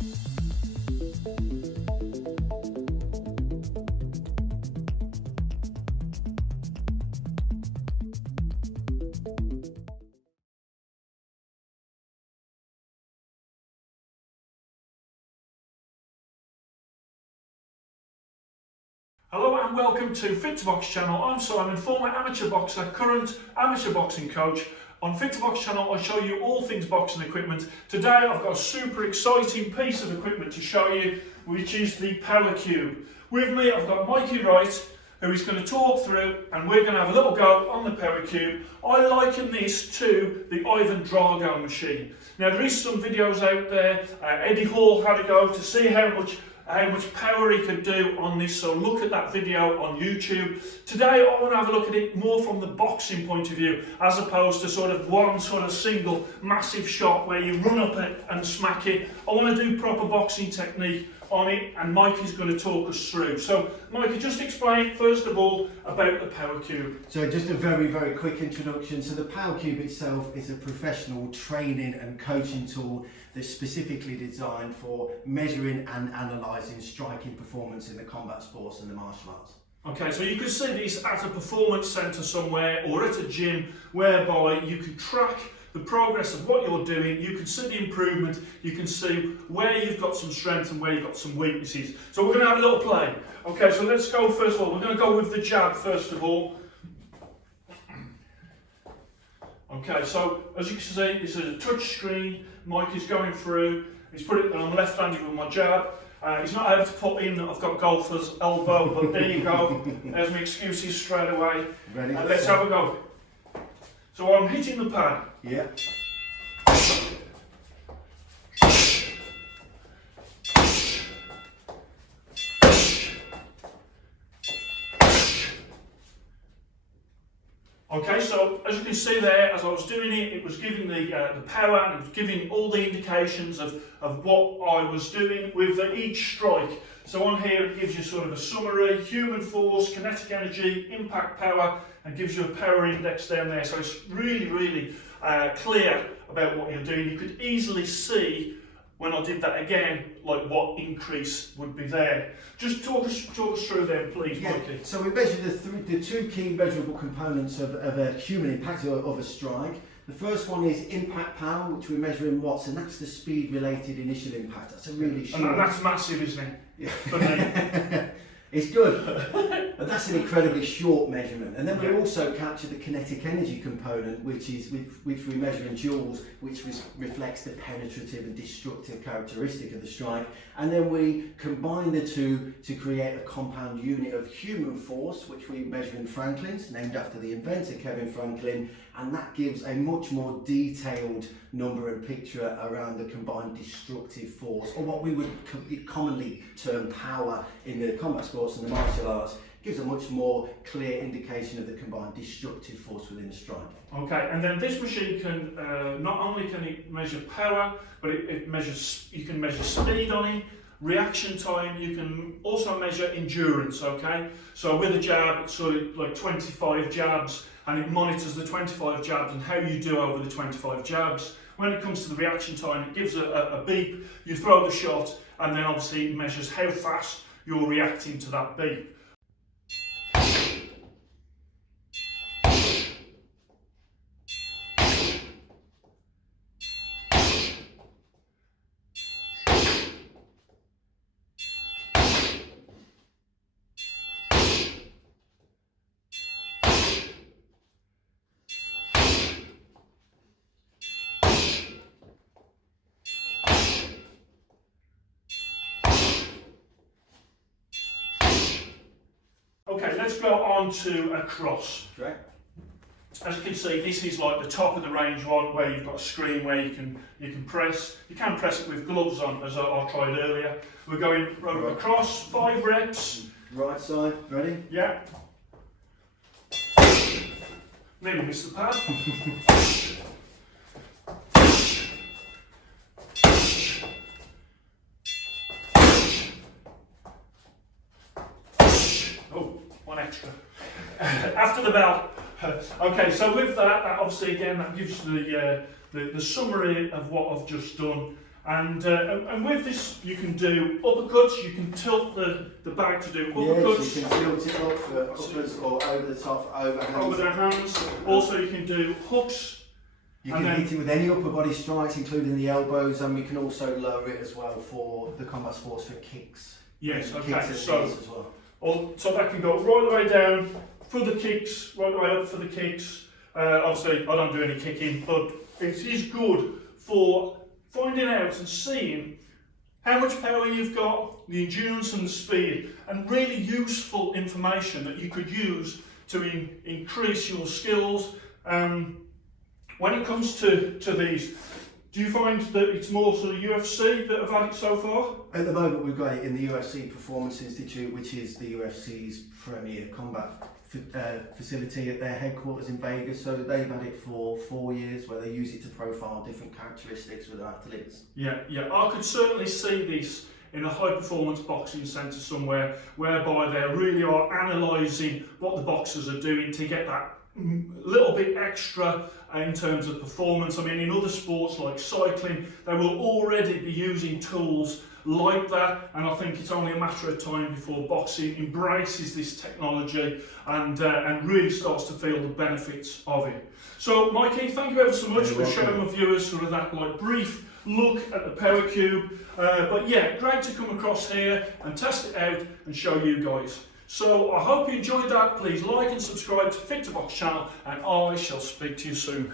Hello and welcome to Fit to Box channel. I'm Simon, former amateur boxer, current amateur boxing coach. On Fit to Box channel I show you all things boxing equipment. Today I've got a super exciting piece of equipment to show you, which is the POWERKUBE. With me I've got Mikey Wright, who is going to talk through, and we're going to have a little go on the POWERKUBE. I liken this to the Ivan Drago machine. Now there is some videos out there. Eddie Hall had a go to see how much power he could do on this, so look at that video on YouTube. Today I want to have a look at it more from the boxing point of view, as opposed to sort of one sort of single massive shot where you run up it and smack it. I want to do proper boxing technique on it, and Mikey's going to talk us through. So Mikey, just explain first of all about the POWERKUBE. So just a very, very quick introduction. So the POWERKUBE itself is a professional training and coaching tool that's specifically designed for measuring and analysing striking performance in the combat sports and the martial arts. Okay, so you could see this at a performance centre somewhere or at a gym, whereby you can track the progress of what you're doing, you can see the improvement, you can see where you've got some strength and where you've got some weaknesses. So we're going to have a little play. Okay, so let's go first of all, we're going to go with the jab first of all. Okay, so as you can see, this is a touch screen. Mike is going through, he's put it, and I'm left-handed with my jab. He's not able to put in that I've got golfer's elbow, but there you go. There's my excuses straight away. Ready? Let's have a go. So I'm hitting the pad. Yeah. Okay, so as you can see there, as I was doing it, it was giving the power, and it was giving all the indications of what I was doing with each strike. So on here it gives you sort of a summary: human force, kinetic energy, impact power, and gives you a power index down there. So it's really, really clear about what you're doing. You could easily see when I did that again, like what increase would be there. Just talk us through them, please, Yeah. Mikey. So we measure the two key measurable components of a human impact of a strike. The first one is impact power, which we measure in watts, and that's the speed-related initial impact. That's a really short. And that's massive, isn't it? Yeah. For me. It's good, but that's an incredibly short measurement. And then we also capture the kinetic energy component, which we measure in joules, which reflects the penetrative and destructive characteristic of the strike. And then we combine the two to create a compound unit of human force, which we measure in Franklin's, named after the inventor Kevin Franklin, and that gives a much more detailed number and picture around the combined destructive force, or what we would commonly term power in the combat sports and the martial arts. Gives a much more clear indication of the combined destructive force within the strike. Okay, and then this machine can not only can it measure power, but it measures. You can measure speed on it, reaction time. You can also measure endurance. Okay, so with a jab, it's sort of like 25 jabs, and it monitors the 25 jabs and how you do over the 25 jabs. When it comes to the reaction time, it gives a beep. You throw the shot, and then obviously it measures how fast you're reacting to that beep. Okay, let's go on to a cross. Correct. As you can see, this is like the top of the range one, where you've got a screen where you can press. You can press it with gloves on, as I tried earlier. We're going across, 5 reps. Right side, ready? Yeah. Nearly missed the pad. Oh, one extra. After the bell. Okay, so with that obviously again that gives the summary of what I've just done. And with this, you can do uppercuts. You can tilt the bag to do uppercuts. Yes, you can tilt it up for uppers or over the top, overhands. Over the hands. Also, you can do hooks. You can hit it with any upper body strikes, including the elbows, and we can also lower it as well for the combat sports for kicks. Yes, okay. Kicks and So, knees as well. so that can go right the way down for the kicks, right the way up for the kicks. Obviously, I don't do any kicking, but it is good for finding out and seeing how much power you've got, the endurance and the speed, and really useful information that you could use to increase your skills. When it comes to these, do you find that it's more sort of UFC that have had it so far? At the moment, we've got it in the UFC Performance Institute, which is the UFC's premier combat facility at their headquarters in Vegas. So they've had it for 4 years, where they use it to profile different characteristics with athletes. Yeah, I could certainly see this in a high performance boxing centre somewhere, whereby they really are analysing what the boxers are doing to get that little bit extra in terms of performance. I mean, in other sports like cycling, they will already be using tools like that, and I think it's only a matter of time before boxing embraces this technology and really starts to feel the benefits of it. So, Mikey, thank you ever so much for showing my viewers sort of that brief look at the POWERKUBE. But yeah, great to come across here and test it out and show you guys. So I hope you enjoyed that. Please like and subscribe to Fit2Box channel, and I shall speak to you soon.